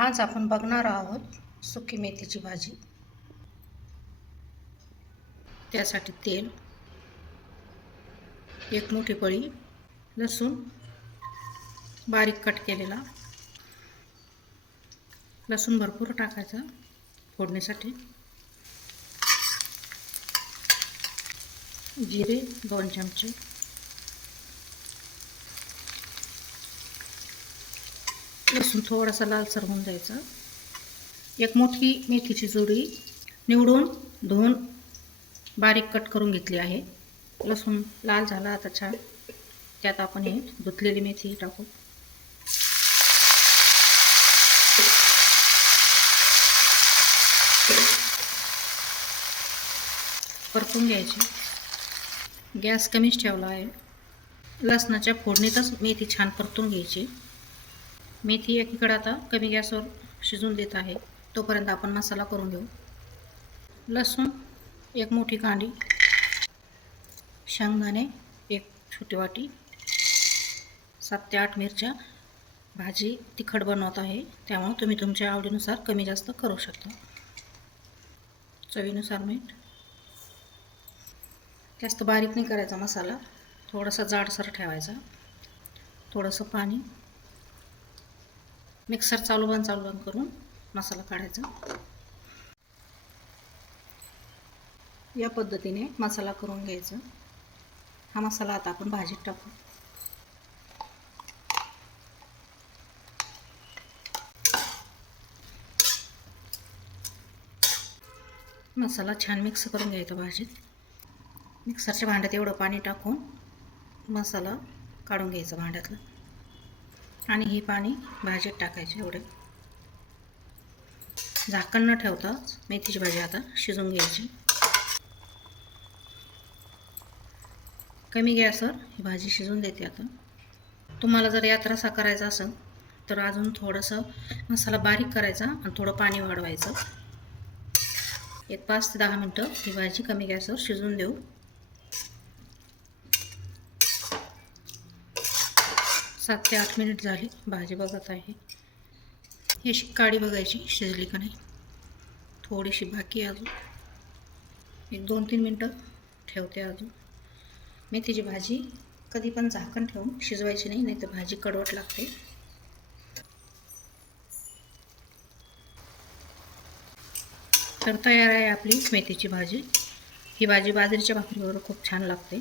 आज आपण बघणार आहोत सुकी मेथीची भाजी। त्यासाठी तेल, एक मोठी पळी लसूण, बारीक कट केलेला लसूण भरपूर टाकायचा फोडणीसाठी, जिरे 2 चमचे, लसूण थोडासा लालसर होऊन द्यायचा। एक मोठी मेथीची जुडी निवडून धुवून बारीक कट करून घेतली आहे। लसूण लाल झाला आता छान, त्यात आपण हे धुतलेली मेथी टाकू। परतून घ्यायची। गॅस कमीच ठेवला आहे। लसणाच्या फोडणीतच मेथी छान परतून घ्यायची। मेथी एकीकडे आता कमी गॅसवर शिजून देत आहे, तोपर्यंत आपण मसाला करून घेऊ। लसूण एक मोठी कांडी, शेंगदाणे एक छोटी वाटी, 7 ते 8 मिरच्या। भाजी तिखट बनवत आहे त्यामुळे तुम्ही तुमच्या आवडीनुसार कमी जास्त करू शकता। चवीनुसार मीठ। जास्त बारीक नाही करायचा मसाला, थोडासा जाडसर ठेवायचा। थोडंसं पाणी, मिक्सर चालू बंद करून मसाला काढायचा। या पद्धतीने मसाला करून घ्यायचा। हा मसाला आता आपण भाजीत टाकू। मसाला छान मिक्स करून घ्यायचा भाजीत। मिक्सरच्या भांड्यात एवढं पाणी टाकून मसाला काढून घ्यायचा भांड्यातलं, आणि हे पाणी भाजीत टाकायचे एवढे। झाकण न ठेवता मेथीची भाजी आता शिजून घ्यायची। कमी गॅसवर ही भाजी शिजून देते आता। तुम्हाला जर यात रस्सा करायचा असेल तर अजून थोडंसं मसाला बारीक करायचा आणि थोडं पाणी वाढवायचं। एक 5 ते 10 मिनटं ही भाजी कमी गॅसवर शिजून देऊ। 7 ते 8 मिनिट झाली, भाजी बघत आहे। ही काडी बघायची शिजली का नाही, थोडीशी बाकी अजून। एक 2-3 मिनटं ठेवते अजून। मेथीची भाजी कधी पण झाकण ठेवून शिजवायची नाही, नाहीतर भाजी कडवट लागते। तर तयार आहे आपली मेथीची भाजी। ही भाजी बाजरीच्या भाकरीवर खूप छान लागते।